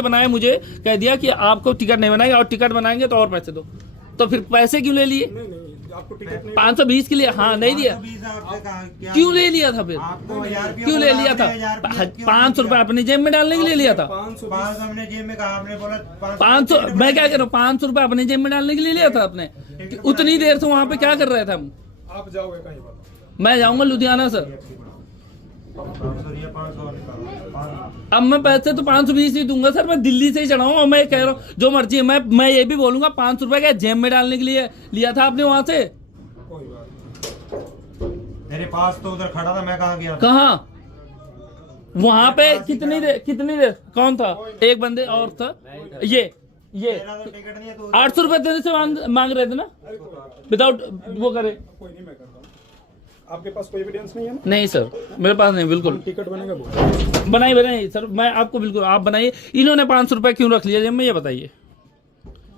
Ticket बनाया, मुझे कह दिया कि आपको टिकट नहीं बनाएंगे और टिकट बनाएंगे तो और पैसे दो। तो फिर पैसे क्यों ले लिए? आपको टिकट नहीं 520 के लिए हाँ नहीं दिया, क्यों ले लिया था? फिर क्यों ले लिया था? 500 रुपए अपनी जेब में डालने के लिए लिया था। 500 जेब में कहा आपने, बोला 500, मैं क्या कह रहा हूँ, 500 रुपए अपनी जेब में डालने के लिए लिया था आपने। उतनी देर से वहाँ पे क्या कर रहे थे हम? आप जाओगे कहीं? मैं जाऊंगा लुधियाना सर। अब मैं पैसे तो 520 ही दूंगा सर, मैं दिल्ली से ही चढ़ाऊँ। और मैं कह रहा हूँ जो मर्जी है, मैं ये भी बोलूंगा 500 रुपए क्या जेब में डालने के लिए लिया था आपने वहां से? मेरे पास तो उधर खड़ा था, मैं कहाँ गया? कहाँ? वहां पे कितनी देर कौन था? एक बंदे और था, ये 800 रुपए देने से मांग रहे थे ना, विदाउट वो करे। कोई नहीं, मैं करता हूँ। आपके पास कोई एविडेंस नहीं है ना? नहीं सर, मेरे पास नहीं, बिल्कुल। टिकट बनेगा बनाइए सर, मैं आपको बिल्कुल, आप बनाइए। इन्होंने 500 रुपए क्यों रख लिया जेब में, ये बताइए?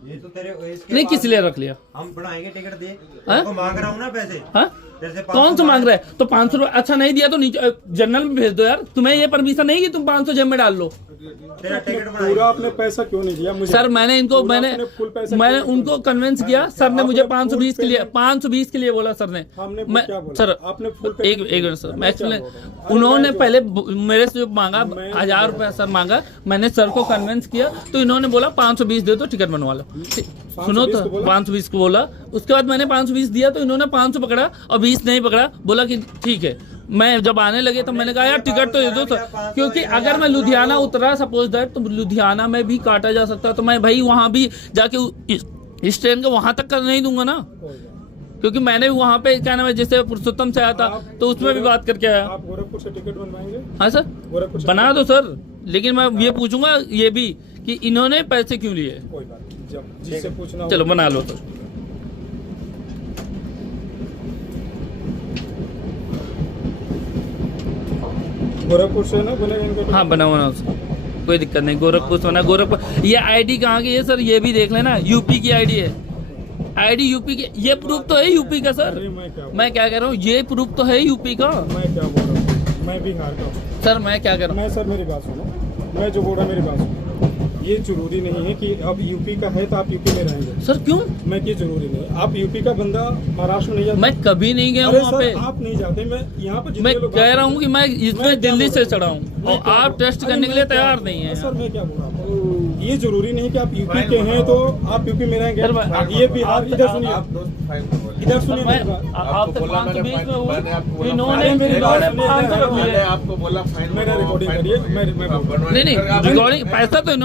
ये तो तेरे नहीं, किस लिए रख लिया? हम बनाएंगे टिकट दे, तो मांग रहा हूँ ना पैसे। हाँ, कौन सा मांग रहा है? तो 500 रुपए अच्छा नहीं दिया तो नीचे जनरल में भेज दो यार। तुम्हें ये परमिशन नहीं कि तुम 500 जेब में डाल लो। तेरा टिकट पूरा आपने पैसा क्यों नहीं दिया मुझे? सर मैंने उनको कन्विंस किया। सर ने मुझे 520 के लिए बोला सर ने। मैं सर एक मिनट सर, मैं एक्चुअली उन्होंने पहले मेरे से जो मांगा 1000 रुपया सर मांगा, मैंने सर को कन्विंस किया तो इन्होंने बोला 520 दे दो टिकट बनवा लो। सुनो तो 520 को बोला, उसके बाद मैंने 520 दिया तो इन्होंने 500 पकड़ा और 20 नहीं पकड़ा। बोला कि ठीक है। मैं जब आने लगे तो मैंने कहा यार टिकट तो दे दो सर, क्योंकि अगर मैं लुधियाना उतरा सपोज दैट, तो लुधियाना में भी काटा जा सकता है, तो मैं भाई वहां भी जाके इस ट्रेन को वहां तक कर नहीं दूंगा ना, क्योंकि मैंने वहां पे क्या नाम है, जैसे पुरुषोत्तम से आया था तो उसमें भी बात करके आया। आप गोरखपुर से टिकट बनवाएंगे? हाँ सर बना दो सर, लेकिन मैं ये पूछूंगा ये भी कि इन्होंने पैसे क्यों लिए? कोई बात नहीं, जब जिससे पूछना चलो बना लो सर। गोरखपुर से ना बनेगा इनका? हाँ बना सर, कोई दिक्कत नहीं। गोरखपुर से बना। गोरखपुर ये आईडी कहाँ की है सर? ये भी देख लेना, यूपी की आईडी है। आईडी यूपी की, ये प्रूफ तो है यूपी का सर। मैं क्या कह रहा हूँ, ये प्रूफ तो है यूपी का। मैं क्या बोल रहा हूँ, मैं बिहार का हूँ सर। मैं क्या कह रहा हूँ, मैं सर मेरी बात सुनो, मैं जो बोल रहा मेरी बात सुनो। ये जरूरी नहीं है कि अब यूपी का है तो आप यूपी में रहेंगे सर। क्यों? मैं ये जरूरी नहीं, आप यूपी का बंदा महाराष्ट्र में नहीं जाता। मैं कभी नहीं गया वहाँ पे। आप नहीं जाते, मैं यहाँ पर मैं कह रहा हूँ कि मैं इसमें दिल्ली से चढ़ा हूँ और आप टेस्ट करने के लिए तैयार नहीं है। सर मैं क्या बोल रहा हूँ, ये जरूरी नहीं कि आप यूपी के हैं तो आप यूपी में रहेंगे। ये बिहार, इधर सुनिए, इधर सुनिए। आपको बोला मेरा रिकॉर्डिंग करिए, मैं नहीं, रिकॉर्डिंग पैसा तो